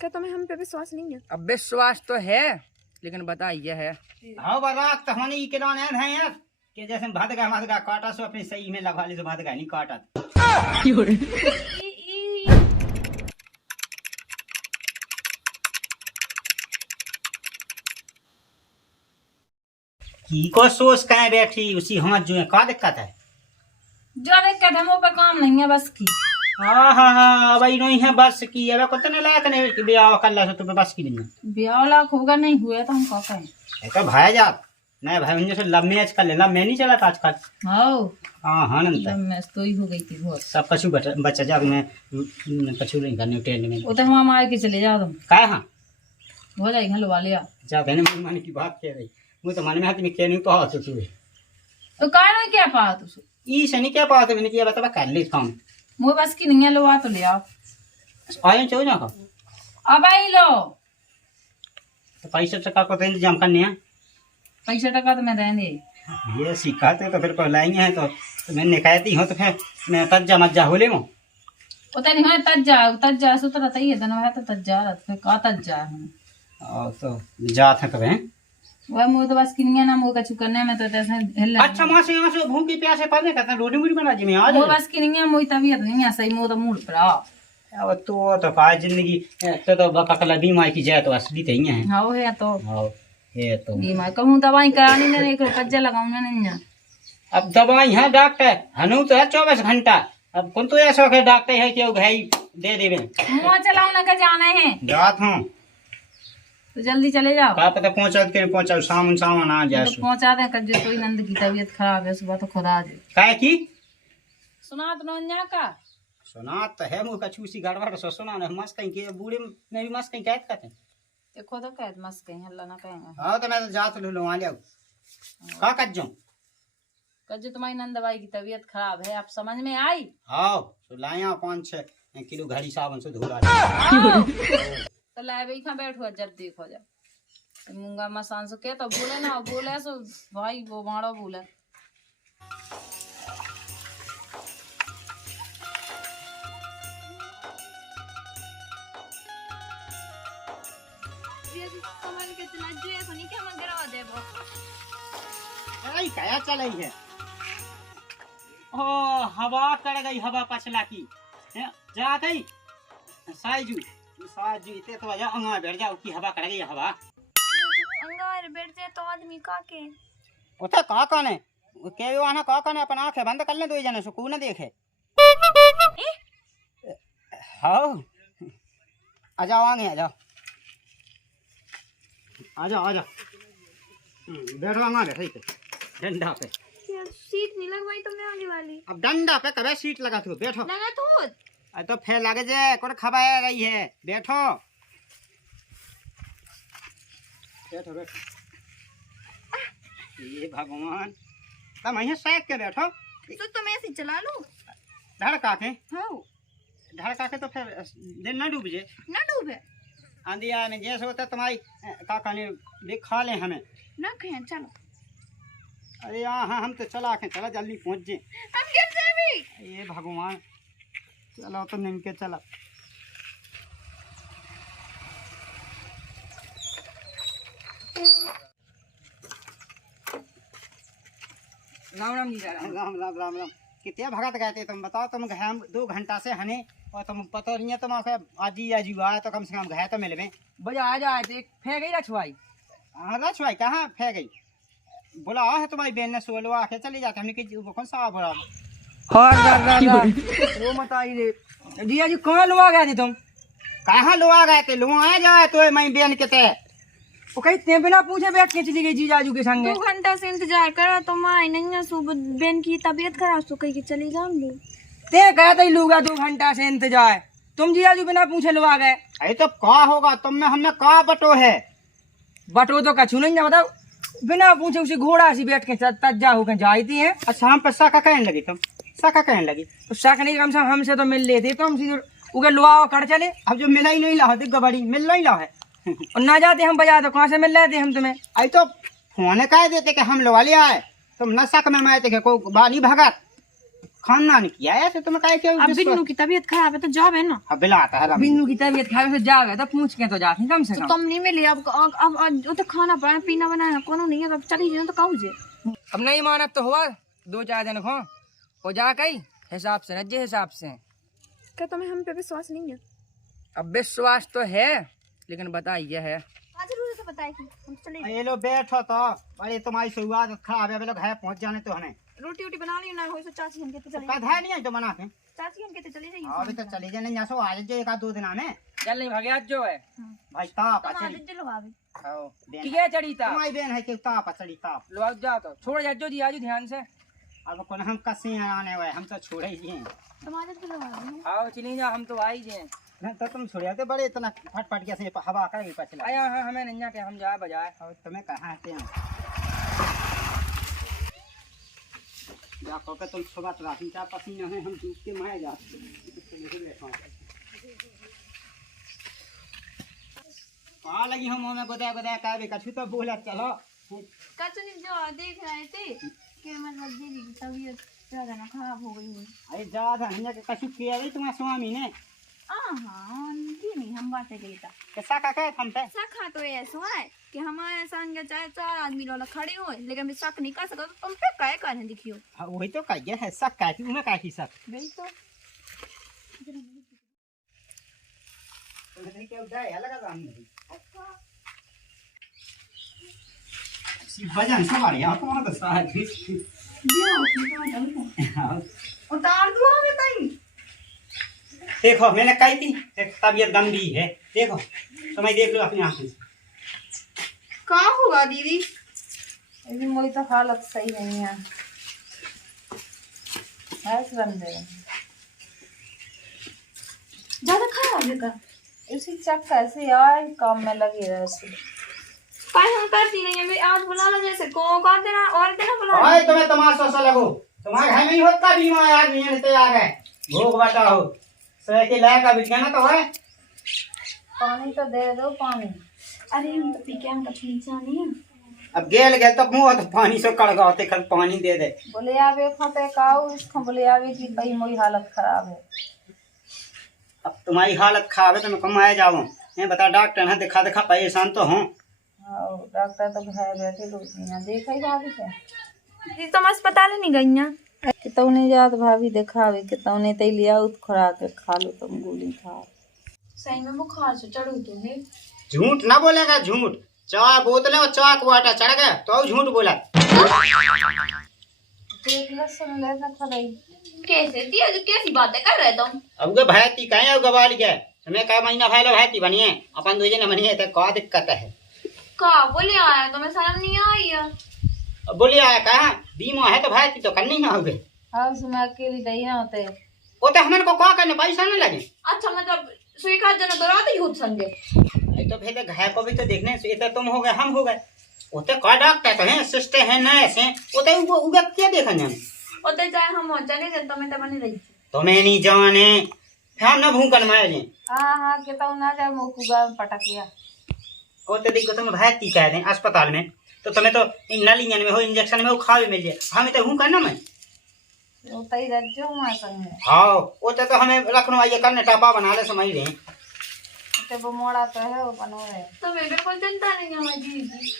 क्या तुम्हें हम पे विश्वास नहीं है? अब विश्वास तो है, लेकिन बता ये है। हाँ बराक तो हमने ये किलो नैन है यार कि जैसे भदगा काटा सो अपनी सही में लगा ली तो भदगा नहीं काटा। की को सोच कहे बैठी उसी हाथ जो है का दिक्कत है? जो दिक्कत है मुँह पे काम नहीं है बस की। हाँ अब नहीं है बस की। अब को तो लायक नहीं कि ब्याह कर ला तो बस की नहीं है। ब्याह लाख होगा नहीं हुआ तो हम क्या कहें। तो भाई जात नहीं भाई उनसे लव मैच कर ले। लव मैं नहीं चला था आजकल। हाँ हाँ नंतर मैच तो ही हो गई थी बहुत। सब कछु बच्चा जा मैं कछु नहीं करने ट्रेन में। वो तो हम आए के चले जाओ तुम काय हाँ हो जाएगी हलवा लिया जा बहने मन की बात कह रही मुझे तो मन में हाथ में क्या नहीं पा तो तू तो काय ना क्या पा तू ई शनि क्या पा तो मैंने किया बता कर ली काम मुँह बस की नहीं है लो तो ले आओ आयो चो ना अब आई लो तो पैसे टका को तो इंतजाम करने हैं। पैसा टका तो मैं रहने ये सिखाते तो फिर को लाएंगे हैं तो मैंने कहती हूँ तो फिर मैं तज्जा मज्जा हो ले मो उतना नहीं है तज्जा सो तो रहता ही है धन है तो तज्जा रहता का तज्जा है और तो जात है कभी वह मुँह तो बस की नहीं है ना मुँह का चुकने में तो ऐसे हिल अच्छा माँ से यहाँ से भूखी प्यासे पड़ने कहते हैं रोटी मुड़ी बना जी में आज मुँह बस की नहीं है मुँह तबीयत नहीं है सही मुँह तो मूड पर आओ अब तो पाए जिंदगी तो बकला बीमा की जाए तो असली तो ही है। हाँ वो है तो हाँ ये तो बीमार कहूँ दवाई करानी नहीं एक कज्जा लगाऊंगा नहीं है। अब दवाई है डॉक्टर हनु तो है 24 घंटा। अब कौन तो ऐसा है डॉक्टर है कि भाई दे देवे मुँह चलाओ ना का जाना है जात हूँ तो जल्दी चले जाओ का पता पहुंचा सामान आ जाए तो पहुंचा दे कज्जे कोई नंद की तबीयत खराब है सुबह तो खुदा दे काय की सुना तो नौनिया का सुना तो है मुँह का छूसी गड़बड़ सो सुना ना मस्त कहीं के बूढ़े में भी मस्त कहीं कहते कहते देखो तो कहत मस्त कहीं हल्ला ना कहेंगे। हाँ तो मैं तो जात लो वहाँ ले का कर जाऊँ कज्जे तुम्हारी नंद भाई की तबीयत खराब है आप समझ में आई। हाँ तो लाया 5-6 किलो घड़ी साबुन से धोला तो लाए भाई कहाँ बैठो जब देखो जब मूंगा मसान से क्या तो बोले ना बोले सो भाई वो मारो बोले क्या चल रही है? ओ हवा कर गई हवा पछला की जा गई साइजू इतने तो आजा अंगा बैठ जाओ की हवा कर गई हवा अंगार बैठ जाए तो आदमी का के उठे का कौन है के वाना का कौन है अपन आंखें बंद कर ले दो जने सुकून देखे हाँ आ जाओ आगे आ जाओ बैठो हमारे ठीक है डंडा पे सीट नहीं लगवाई तुमने आगे वाली? अब डंडा पे कभी सीट लगा तू बैठो लगा तो फिर लगे जे कोई खबर रही है बैठो ये भगवान तुम यहीं सेक के बैठो तो तुम ऐसे चला लो धड़का के हाँ धड़का के तो फिर दिन न डूब जे ना डूबे आंधिया ने जैसे होता तुम्हारी काका ने दिखा ले हमें ना कहें चलो। अरे हाँ हम तो चला जल्दी पहुंच जे हम कैसे भी ये भगवान चलो तो निम के चला राम कितने भगत गए थे तुम बताओ तुम गए 2 घंटा से हने और तुम पता नहीं है तुम आज ही आया तो कम से कम गए तो मिलवे बजा आ जाए थे फे गई रछवाई। हाँ रछवाई कहाँ फे गई बोला है तुम्हारी बहन ने सोलवा आके चली जाते हमने कि कौन सा बोला वो मत आई रे जिया जी कहाँ लोआ गए थे तुम? कहाँ लोआ गए थे लोआ जाए तो मैं बहन के ते वो कहीं ते बिना पूछे बैठ के चली गई जीजाजू के संग। 2 घंटा से इंतजार करो तुम आई नहीं है सुबह बहन की तबीयत खराब तो कहीं चली जाऊंगी। ते कहते ही लूगा 2 घंटा से इंतजार तुम जीजाजू बिना पूछे लोआ गए। अरे तो का होगा तुम में हमने का बटो है बटो तो कछु नहीं बताओ बिना पूछे उसी घोड़ा सी बैठ के तज्जा होकर जाती है। अच्छा हम पर साका कहने लगी तुम साका कहने लगी तो शक नहीं कम से कम हमसे तो मिल लेते तो हम सीधे उगे लोआ कर चले। अब जो मिला ही नहीं ला दिग्गा बड़ी मिल नहीं ला है और ना जाते हम बजा तो कहाँ से मिल रहे थे हम तुम्हें। आई तो फोन कह देते कि हम लोग आए तुम न शक में मारते के कोई बानी भगत खाना नहीं किया ऐसे तुम्हें काय क्या अब बिन्नू की तबीयत खराब है तो जॉब है ना। अब बिलाता है बिन्नू की तबीयत खराब है तो जावे तो पूछ के तो जाती कम से तो कम। तुम नहीं मिली अब वो तो खाना पड़ा पीना बनाया कोनो नहीं है, अब चली जाए तो कहूँ जे। अब नहीं मानत तो हुआ 2-4 दिन खो हो जा कई हिसाब से रजे हिसाब से। क्या तुम्हें हम पे विश्वास नहीं है? अब विश्वास तो है लेकिन बताइए है आज जरूर से बताए कि हम चले जाए। ये लो बैठो तो अरे तुम्हारी शुरुआत खराब है लोग है पहुंच जाने तो हमें रोटी वोटी बना ली ना हो तो चाची हम कहते चले कद है नहीं तो बना के चाची हम कहते चले जाइए। अभी तो चले जाने यहाँ से आज जो 1-2 दिन में चल नहीं भागे आज जो है भाई ताप तुम आज चढ़ी दिलो भाभी। आओ बहन किए चढ़ी था तुम्हारी बहन है कि ताप चढ़ी ताप लो आज जा तो छोड़ जाजो जी आज ध्यान से। अब कौन हम कसे आने हुए हम तो छोड़े ही हैं तुम आज दिलो भाभी। आओ चली जा हम तो आई जे नहीं तो तुम छोड़े थे बड़े इतना फट के से हवा करेगी पछला आया हाँ हमें नहीं जाते हम जा बजाए। और तुम्हें कहाँ आते हैं जा के तुम सुबह ट्रैफिक का पसीना है हम डूब के मारे जाते कहाँ लगी हम हमें बताया का भी कछु तो बोला चलो कचनी जो देख रहे थे कि मतलब दीदी की तबीयत ज्यादा ना खराब हो गई है। अरे ज्यादा हमने कछु किया नहीं तुम्हारे स्वामी ने हाँ नहीं हम बातें गई था कैसा का कहे हम पे शक तो ऐसा है कि हमारे संग चाहे 4 आदमी लोग खड़े हो लेकिन मैं शक नहीं कर सकता तो तुम पे काय कर दिखियो। हाँ, वही तो कहिए है शक का तुम्हें का की शक वही तो तुम्हें क्या उठाए अलग काम नहीं वजन सवारी आप कौन तो साथ उतार दो हमें ताई। देखो मैंने कही थी तबीयत गंभीर है देखो समय देख लो अपनी आंखों से कहाँ हुआ दीदी? लेकिन मोरी तो हालत सही नहीं है ऐसे बंदे ज्यादा खराब है का? इसी चक्कर ऐसे यार काम में लगे रहते। पाई हम करती नहीं है, मैं आज बुला लो जैसे को कर देना और देना बुला ओए तुम्हें तमाशा सा लगो तुम्हारे घर में ही होता बीमार आदमी है ते आ गए भूख बताओ सह के लायक अभी कहना तो है पानी तो दे दो पानी। अरे हम तो पी के हम कछु इंसान नहीं है। अब गेल गए तो मुंह तो पानी से कड़गाते कल पानी दे दे बोले आवे खाते काऊ इसको बोले आवे कि भाई मोरी हालत खराब है। अब तुम्हारी हालत खराब है तो मैं कमाए जाऊँ मैं बता डॉक्टर है दिखा दिखा परेशान तो हूँ हाँ डॉक्टर तो घर बैठे लोग देखा ही भाभी से दीदी तुम अस्पताल नहीं गई हैं? कितौ नहीं जात भाभी दिखावे कितौ नहीं ते लिया उत खुराक खा लो तुम गोली खा। सही में बुखार से चढ़ू तुम्हें। झूठ ना बोलेगा झूठ चाय बोतलें और चाय को आटा चढ़ गया तो झूठ बोला देख लो सुन ले ना खड़ाई कैसे दिया कैसी बातें कर रहे तुम? अब गे भाई कहीं अब गवाल गया तुम्हें का महीना भाई लो भाई बनिए अपन दो जने बनिए तो का दिक्कत है का बोले आया तुम्हें शर्म नहीं आई है? अब बोलिए आया कहा बीमा है तो भाई तो करनी ना होगे हाँ उसमें अकेली रही ना होते वो तो हमन को क्या करने पैसा ना लगे अच्छा मतलब सुई खा जन तो रात ही होत संगे। अरे तो फिर घर को भी तो देखने से तो तुम हो गए हम हो गए वो तो का डॉक्टर तो है सिस्टर है नर्स है वो तो उगा क्या देखा जाने ओते चाहे हम चले जाए तुम्हें तो बनी रही तुम्हें नहीं जाने फिर हम ना भूखन मारे हाँ हाँ कितौ ना जाए मोकुगा पटकिया वो तो देखो तुम भाई कह दें अस्पताल में तो तुम्हें तो नल इंजन में हो इंजेक्शन में वो खा भी मिल जाए हमें तो हूँ करना मैं तई रज्जो मां संग हाँ वो तो हमें लखनऊ आइए करने टापा बना ले समझ रहे ते वो मोड़ा तो है वो बनो है तुम्हें बिल्कुल चिंता नहीं है हमारी दीदी।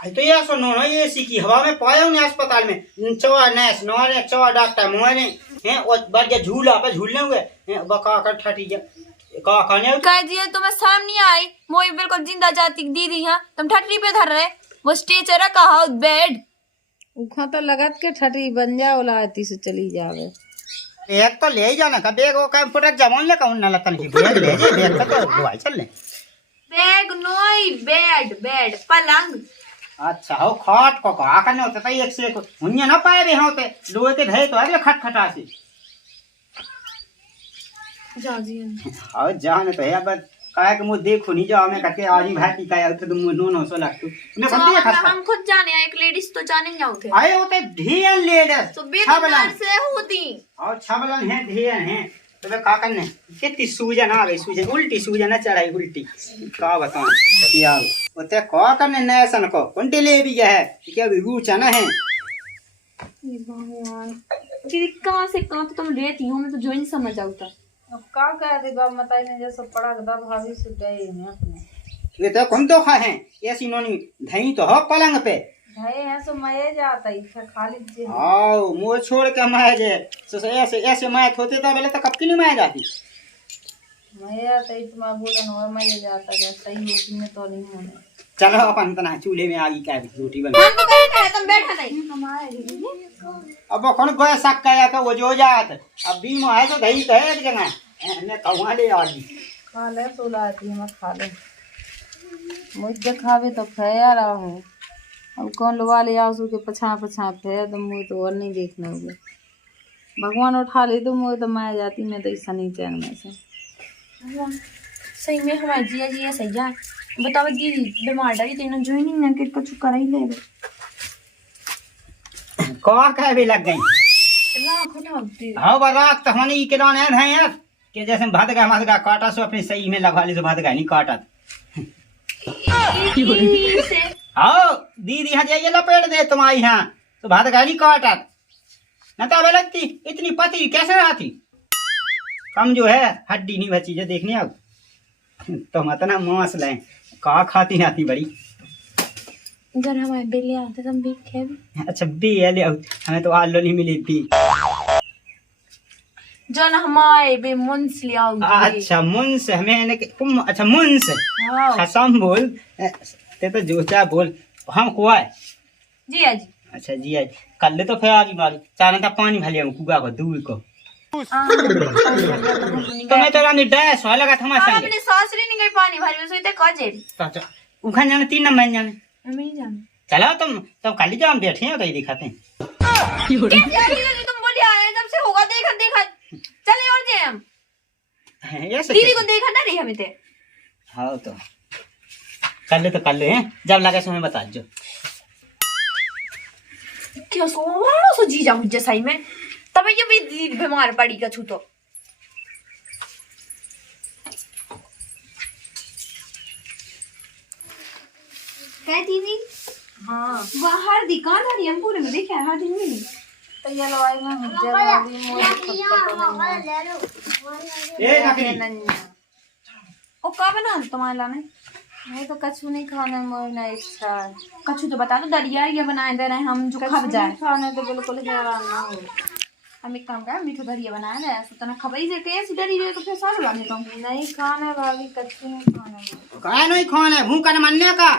अरे तो यार सुनो ना ये सी की हवा में पाया उन्हें अस्पताल में चौवा नर्स नौरे चौवा डॉक्टर मोहरे हैं और बढ़ झूला पे झूलने हुए बका कर ठटी का खाने कह दिए तुम्हें शर्म नहीं आई? मोई बिल्कुल जिंदा जाती दीदी है तुम ठटरी पे धर रहे वो स्टेज रखा हो बेड उखा तो लगत के ठटरी बन जाओ लाती से चली जावे एक तो ले ही जाना का बैग वो का फुटक जमान ले कौन ना लतन की बैग ले जे बैग का तो दवाई चल ले बैग नोई बेड बेड पलंग। अच्छा हो खाट को का करने होते तो एक से एक हुन्या ना पाए रे होते लोहे के धए तो अगले खटखटा से जा जी और जान तो है अब काय के मुझे देखो नहीं जाओ मैं कहते आज ही भाई का तो तुम नो सो लगतू मैं कहती है खटखटा हम खुद जाने एक लेडीज तो जाने जाओ थे आए होते ढेर लेडीज तो बेदर्द से होती और छबलन है ढेर है तो वे का करने कितनी सूजन आ गई सूजन उल्टी सूजन चढ़ाई उल्टी का बताऊं यार होते का करने नैसन को कुंडे ले भी है क्या भी रूचा ना है ये भगवान दीदी कहाँ से कहाँ तो तुम रहती हो, मैं तो जो ही नहीं समझ आता। अब का कह देगा मताई ने जैसे पड़ा दा भाभी से गए हैं अपने। ये तो कौन तो खा है ऐसी नोनी धई तो हो पलंग पे। गए हैं सो मये जाता ही था खाली जे। आओ मुंह छोड़ के माय जे सो ऐसे ऐसे माय होते तो पहले तो कब की नहीं माय जाती। मये आता ही तुम्हारा बोलन हो मये जाता जा सही होती में तो नहीं होने। चलो अपन तना चूल्हे में आगी क्या रोटी बन। हम तो कह रहे थे तुम बैठा नहीं हमारे दीदी। अब कौन गोया सक का का वो जो जात अब भी में है तो दही तो है एक जगह मैं कहूं ले आगी खा ले सोला आती है मत खा ले मुझे खावे तो फया रहा हूँ। अब कौन लोवा ले आओ के पछा पछा फे तो मुझे तो और नहीं देखना होगा। भगवान उठा ले तो मुझे तो मैं जाती मैं तो ऐसा नहीं चैन में से। सही में हमारे जिया जिया सही है। बताओ दीदी बीमार डाली तेना जो ही नहीं ना कि कुछ कर ही ले कह के भी लग गई। लाख उठाते हां बरात तो हनी के दान है यार कि जैसे भदगा मदगा काटा सो अपनी सही में लगा ली सो भदगा नहीं काटत। से आओ दीदी यहाँ जाइए लपेट दे तुम्हारी यहाँ तो भदगा नहीं काटत न तो अब लगती इतनी पतली कैसे रहती। कम जो है हड्डी नहीं बची जो देखने अब तो मत ना मांस लाए का खाती नाती बड़ी। अगर हमारे बेले आते तुम भी खे भी अच्छा बे ले आओ हमें तो आलू नहीं मिली थी। जो ना हमारे बे मुंस ले आओ। अच्छा मुंस हमें तुम अच्छा मुंस खसम बोल ते तो जोचा बोल हम कुआ है जी आज अच्छा जी आज कल तो फिर आगी मारी चार का पानी भले कुआ को दूर को तो मैं तो रानी डैश वाला का थमा संग अपने सासरी नहीं गई पानी भरी उसो इते काजे अच्छा उखन जाने 3 नंबर जाने मैं नहीं जाना। चलो तुम कल जाओ हम बैठे हैं कहीं दिखाते हैं। कैसे तुम बोली आए जब से होगा देखा देखा चले और जे हम ऐसे दीदी को देखा ना रही हमें ते। हाँ तो कर ले हैं जब लगे सो हमें बता जो क्यों सो वाला सो जीजा मुझे सही में तब ये भी दीदी बीमार पड़ी का छू तो है दीदी। हाँ बाहर दिखा था हम पूरे में देखे हर दिन में तो ये लवाई में मुझे वाली मोर खटपट ए नकली नहीं। ओ का बना तुम्हारे लाने मैं तो कछु नहीं खाने मोर ना इच्छा है। कछु तो बता दो दरिया ये बनाए दे रहे हैं हम जो खा जाए। खाने तो बिल्कुल हैरान ना हो। हम एक काम करें मीठो दरिया बनाया ना ऐसा तो ना खबर ही देते हैं सीधा दीदी तो फिर सारा ला देता हूँ। नहीं खाने भाभी कछु नहीं खाने काय नहीं खाने भूख कर मनने का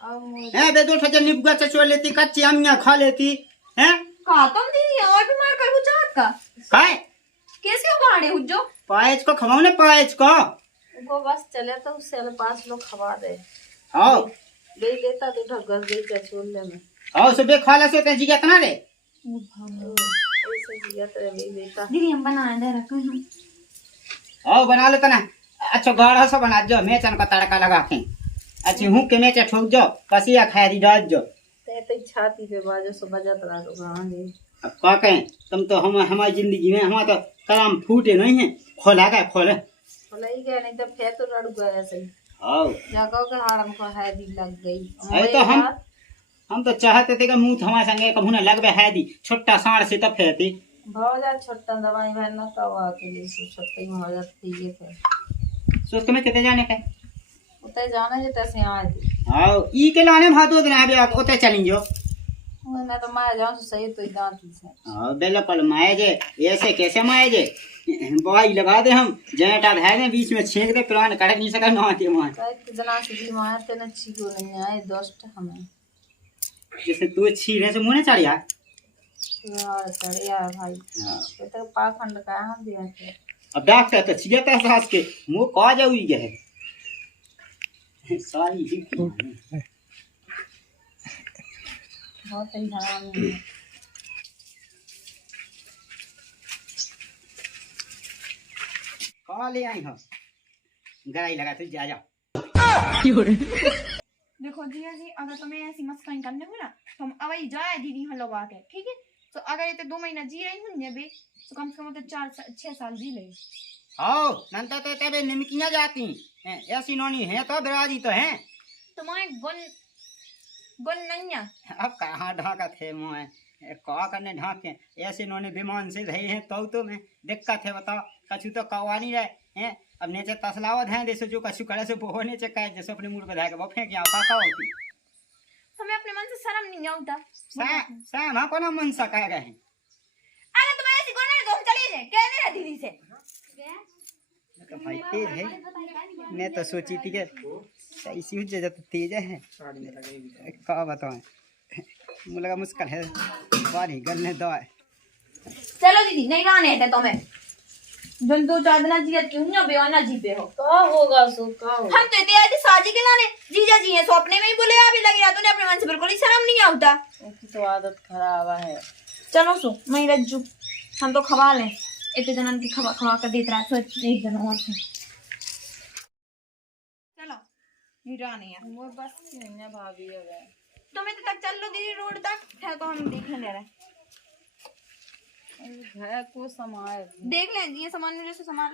अब मुझे है बे दो ठजन निपगा चचो लेती कच्ची अमिया खा लेती हैं कहा तुम दीदी और बीमार कर चाहत का काय कैसे उबाड़े हुज्जो पायच को खवाओ ने पायच को वो बस चले तो उससे पास लोग खवा दे आओ ले लेता तो ढगस दे चचोले में आओ सुबह खा ला सो ते जी कितना रे ऐसे जिया तो ले लेता। दीदी हम बनाए दे रखे हम आओ बना लो तना अच्छा गाढ़ा सा बना जो मैं चन का तड़का लगा के अच्छी हूं के मैं ठोक जो कसिया खाया दी डाल जो ते तो छाती पे बाजो सो बजत रहा तो कहां गई। अब का कहें तुम तो हम हमारी जिंदगी में हमारा तो कलाम फूटे नहीं है खोला का खोले भलाई गया नहीं तो फिर तो लड़ गया ऐसे आओ जागो के हाड़म को है दी लग गई। अरे तो हम तो चाहते थे कि मुंह हमारे संगे कभू न लगवे है दी छोटा साड़ से तब फेरती भौजा छोटा दवाई में न कवा के लिए सो छोटा ही भौजा ठीक है सोच तुम्हें कितने जाने का उते जाने जे तैसे आए थी आओ ई के लाने भादो दिन आबे आप ओते चलिं जो मैं तो मार जाऊं सही तो दांत से। आओ बिल्कुल माए जे ऐसे कैसे माए जे बवाई लगा दे हम जेटा धाय ने बीच में छेक दे प्राण काट नहीं सका ना आते वहां कई जना से मार ते न छी को नहीं आए दोस्त हमें जैसे तू छीरे से मुंह ने चढ़िया यार चढ़िया भाई ये तो पाखंड का हम दिया थे। अब डॉक्टर तो छियता सास के मुंह का जाऊई गए सारी ही बहुत ही हराम है। कहा ले आई हो गराई लगा तू जा जा देखो जिया जी अगर तुम्हें ऐसी मस्काई करने हो ना तो हम अवई जाए दीदी हम लोग आके ठीक है। तो अगर ये 2 महीना जी रही हूँ भी तो कम से कम तो 4-6 साल जी ले। आओ नंता तो तबे निमकियां जाती हैं ऐसी नोनी है तो बिराजी तो हैं तुम्हारे गुन गुन नहीं है। अब कहाँ ढाका थे मुँह का करने ढाक के ऐसे इन्होंने विमान से रहे हैं तो में दिक्कत है बताओ कछु तो कवा नहीं रहे हैं अब नीचे तसलावत है जैसे जो कछु करे से वो नीचे कहे जैसे अपने मुंह पे धागे वो फेंक यहाँ का होती तुम्हें अपने मन से शर्म नहीं आता? सैम हाँ को ना मन सा कह गए अरे तुम्हें ऐसी कोई नहीं, तुम चली जाए कह दे रहा दीदी से। तो भाई तेज है मैं तो सोची थी कि इसी वजह से तो तेज है क्या बताऊं मुझे लगा मुश्किल है बारी गलने दो चलो दीदी नहीं रहने थे तुम्हें जन दो चार दिन जिया क्यों ना बेवाना जी पे हो। का होगा सो का होगा। हम तो इतने आए थे शादी के लाने, जीजा जी हैं सपने में ही बोले अभी लगी रहा तूने अपने मन से बिल्कुल ही शर्म नहीं आता। उनकी तो आदत खराब है। चलो सो मैं रज्जू हम तो खवा लें इतने जनन की खवा खवा कर देता है सोच एक जन और से। चलो नहीं रहने है वो बस नहीं है भाभी है तुम्हें तो तक चल लो दीदी रोड तक है तो हम देख ले रहे घर को समाये देख लें ये सामान जैसे सामान